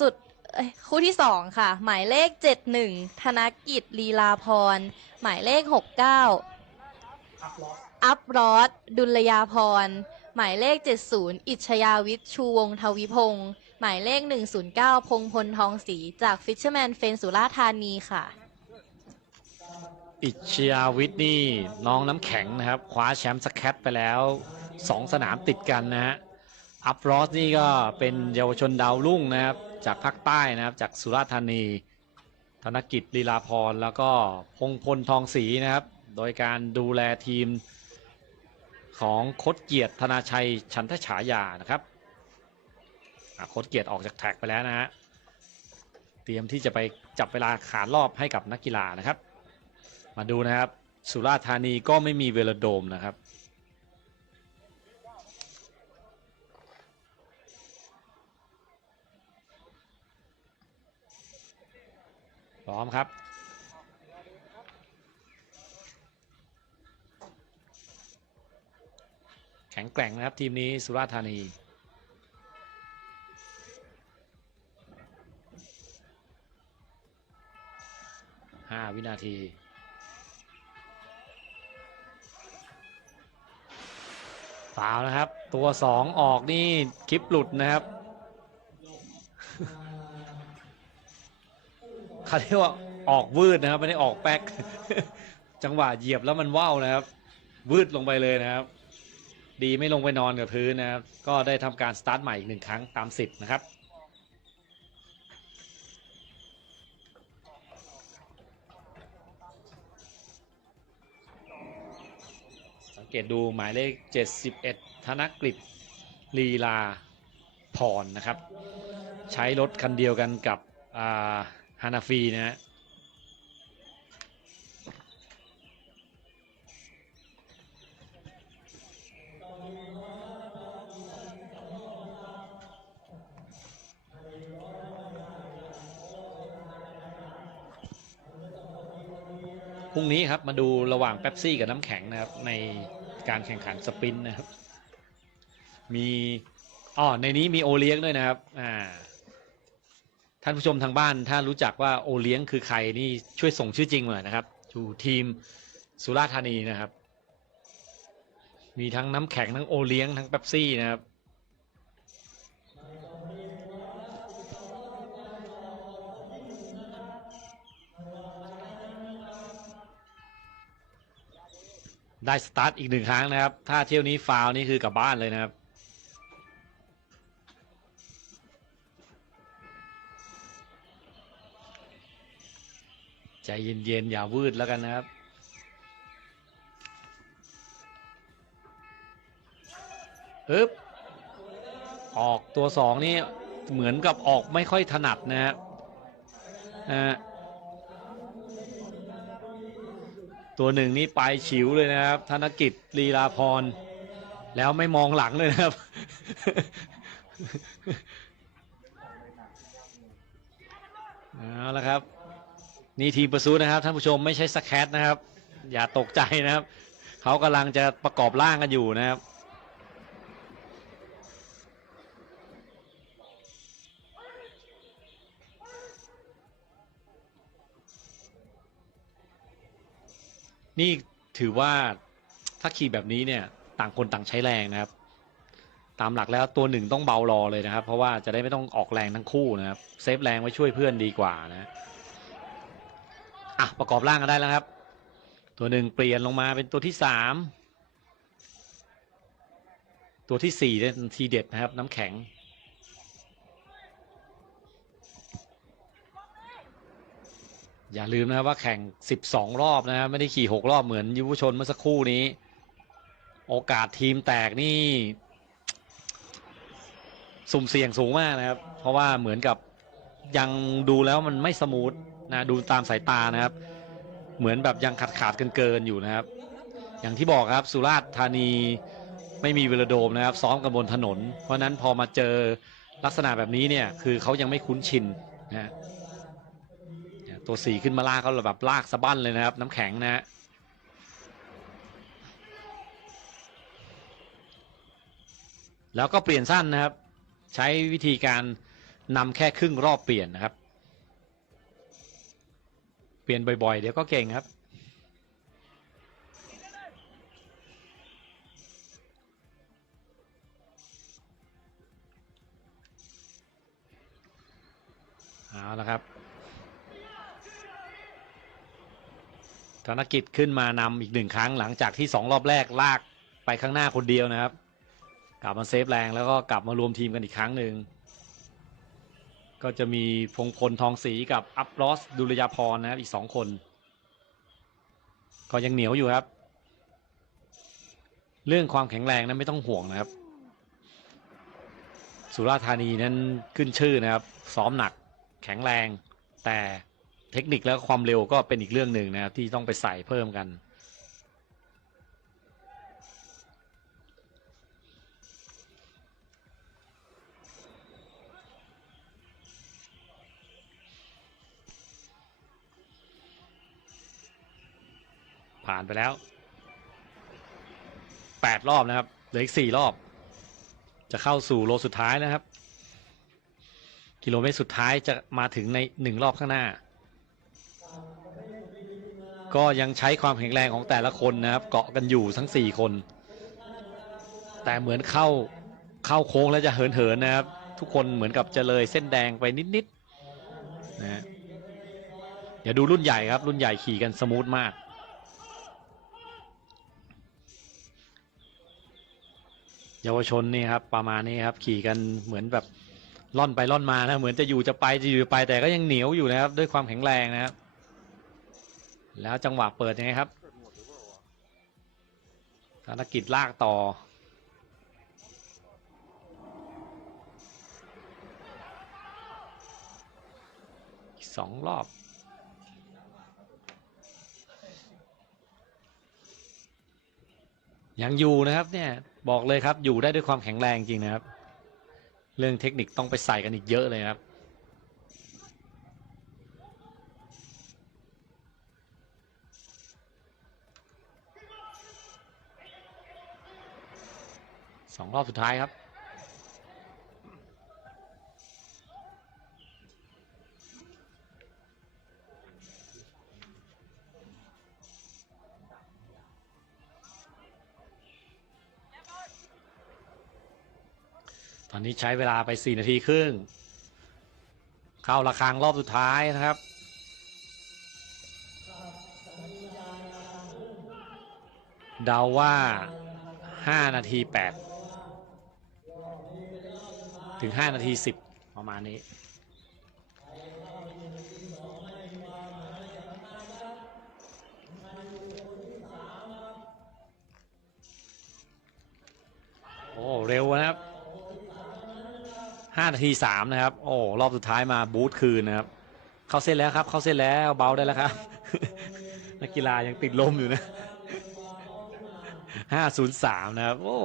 สุดเอ้ยคู่ที่สองค่ะ หมายเลขเจ็ดหนึ่งธนกิจลีลาพร หมายเลขหกเก้าอัพรอดดุลยาพร หมายเลข70อิชยาวิทย์ชูวงศ์ทวิพงศ์หมายเลข109พงพลทองศรีจากฟิชเชอร์แมนเฟนสุราษฎร์ธานีค่ะ อิชยาวิทย์นี่น้องน้ำแข็งนะครับ คว้าแชมป์สแคตไปแล้ว2สนามติดกันนะฮะอัพรอสนี่ก็เป็นเยาวชนดาวรุ่งนะครับ จากภาคใต้นะครับ จากสุราษฎร์ธานี ธนกิจลีลาพรแล้วก็พงพลทองศรีนะครับ โดยการดูแลทีมของโคดเกียรติธนาชัยชันทฉายานะครับโคดเกียรติออกจากแท็กไปแล้วนะฮะเตรียมที่จะไปจับเวลาขานรอบให้กับนักกีฬานะครับ มาดูนะครับ สุราษฎร์ธานีก็ไม่มีเวลโดมนะครับ พร้อมครับ แข็งแกร่งนะครับทีมนี้สุราษฎร์ธานีห้าวินาทีฟาวนะครับ ตัวสองออกนี่คลิปหลุดนะครับ เขาเรียกว่าออกวืดนะครับ ไม่ได้ออกแป๊ก จังหวะเหยียบแล้วมันว่าวนะครับ วืดลงไปเลยนะครับ ดีไม่ลงไปนอนกับพื้นนะครับ ก็ได้ทำการสตาร์ทใหม่อีกหนึ่งครั้งตามสิทธิ์นะครับสังเกตดูหมายเลข 71 ธนกฤษลีลาพรนะครับ ใช้รถคันเดียวกันกับ ฮานาฟีนะฮะพรุ่งนี้ครับมาดูระหว่างเป๊ปซี่กับน้ำแข็งนะครับ ในการแข่งขันสปรินต์นะครับ มีอ๋อในนี้มีโอเลี้ยงด้วยนะครับ อ่า ท่านผู้ชมทางบ้านถ้ารู้จักว่าโอเลี้ยงคือใครนี่ช่วยส่งชื่อจริงมาหน่อยนะครับอยู่ทีมสุราษฎร์ธานีนะครับ มีทั้งน้ำแข็งทั้งโอเลี้ยงทั้งเป๊ปซี่นะครับได้สตาร์ทอีกหนึ่งครั้งนะครับ ถ้าเที่ยวนี้ฟาวล์นี่คือกลับบ้านเลยนะครับ ใจเย็นๆอย่าวืดแล้วกันนะครับ ฮึบ ออกตัวสองนี่เหมือนกับออกไม่ค่อยถนัดนะฮะตัวหนึ่งนี่ไปฉิวเลยนะครับ ธนกิจลีลาพร แล้วไม่มองหลังเลยนะครับ เอาละครับ นี่ทีมประสูนะครับท่านผู้ชมไม่ใช่สแคตนะครับ อย่าตกใจนะครับ เขากำลังจะประกอบร่างกันอยู่นะครับ นี่ถือว่าถ้าขี่แบบนี้เนี่ยต่างคนต่างใช้แรงนะครับ ตามหลักแล้วตัวหนึ่งต้องเบารอเลยนะครับ เพราะว่าจะได้ไม่ต้องออกแรงทั้งคู่นะครับ เซฟแรงไว้ช่วยเพื่อนดีกว่านะ อะประกอบร่างกันได้แล้วครับ ตัวหนึ่งเปลี่ยนลงมาเป็นตัวที่สามตัวที่สี่เนี่ยทีเด็ดนะครับ น้ำแข็ง อย่าลืมนะครับว่าแข่ง12รอบนะครับไม่ได้ขี่6รอบเหมือนยุวชนเมื่อสักครู่นี้ โอกาสทีมแตกนี่ สุ่มเสี่ยงสูงมากนะครับ เพราะว่าเหมือนกับยังดูแล้วมันไม่สมูท นะดูตามสายตานะครับ เหมือนแบบยังขาดขาดเกินเกินๆอยู่นะครับ อย่างที่บอกครับสุราษฎร์ธานีไม่มีเวลโดมนะครับซ้อมกันบนถนน เพราะนั้นพอมาเจอลักษณะแบบนี้เนี่ยคือเขายังไม่คุ้นชินนะฮะตัวสี่ขึ้นมาลากเขาแบบลากสะบั้นเลยนะครับ น้ำแข็งนะฮะแล้วก็เปลี่ยนสั้นนะครับ ใช้วิธีการนำแค่ครึ่งรอบเปลี่ยนนะครับ เปลี่ยนบ่อยๆ เดี๋ยวก็เก่งครับ เอาละครับ ธนกิจขึ้นมานำอีกหนึ่งครั้งหลังจากที่สองรอบแรกลากไปข้างหน้าคนเดียวนะครับ กลับมาเซฟแรงแล้วก็กลับมารวมทีมกันอีกครั้งหนึ่ง ก็จะมีพงพลทองศรีกับอัพลอสดุลยาพรนะครับอีกสองคน ก็ยังเหนียวอยู่ครับ เรื่องความแข็งแรงนั้นไม่ต้องห่วงนะครับ สุราธานีนั้นขึ้นชื่อนะครับ ซ้อมหนักแข็งแรง แต่เทคนิคแล้วความเร็วก็เป็นอีกเรื่องหนึ่งนะครับที่ต้องไปใส่เพิ่มกัน ผ่านไปแล้วแปดรอบนะครับเหลืออีกสี่รอบ จะเข้าสู่โลสุดท้ายนะครับ กิโลเมตรสุดท้ายจะมาถึงในหนึ่งรอบข้างหน้า ก็ยังใช้ความแข็งแรงของแต่ละคนนะครับ เกาะกันอยู่ทั้งสี่คน แต่เหมือนเข้าเข้าโค้งแล้วจะเหินเหินนะครับ ทุกคนเหมือนกับจะเลยเส้นแดงไปนิดๆนะฮะอย่าดูรุ่นใหญ่ครับ รุ่นใหญ่ขี่กันสมูทมาก เยาวชนนี่ครับประมาณนี้ครับ ขี่กันเหมือนแบบล่อนไปล่อนมานะเหมือนจะอยู่จะไปจะอยู่ไปแต่ก็ยังเหนียวอยู่นะครับ ด้วยความแข็งแรงนะครับ แล้วจังหวะเปิดยังไงครับธนกิจลากต่อ สองรอบ ยังอยู่นะครับ เนี่ยบอกเลยครับ อยู่ได้ด้วยความแข็งแรงจริงนะครับ เรื่องเทคนิคต้องไปใส่กันอีกเยอะเลยครับสองรอบสุดท้ายครับ อนนี้ใช้เวลาไป4นาทีครึ่ง เข้าระฆังรอบสุดท้ายนะครับ เดาว่า5นาที8ถึง5นาที10ประมาณนี้โอ้เร็วนะครับ ห้านาทีสามนะครับ โอ้รอบสุดท้ายมาบูทคืนนะครับ เข้าเส้นแล้วครับ เข้าเส้นแล้วเบาได้แล้วครับนักกีฬายังติดลมอยู่นะห้าศูนย์สามนะครับโอ้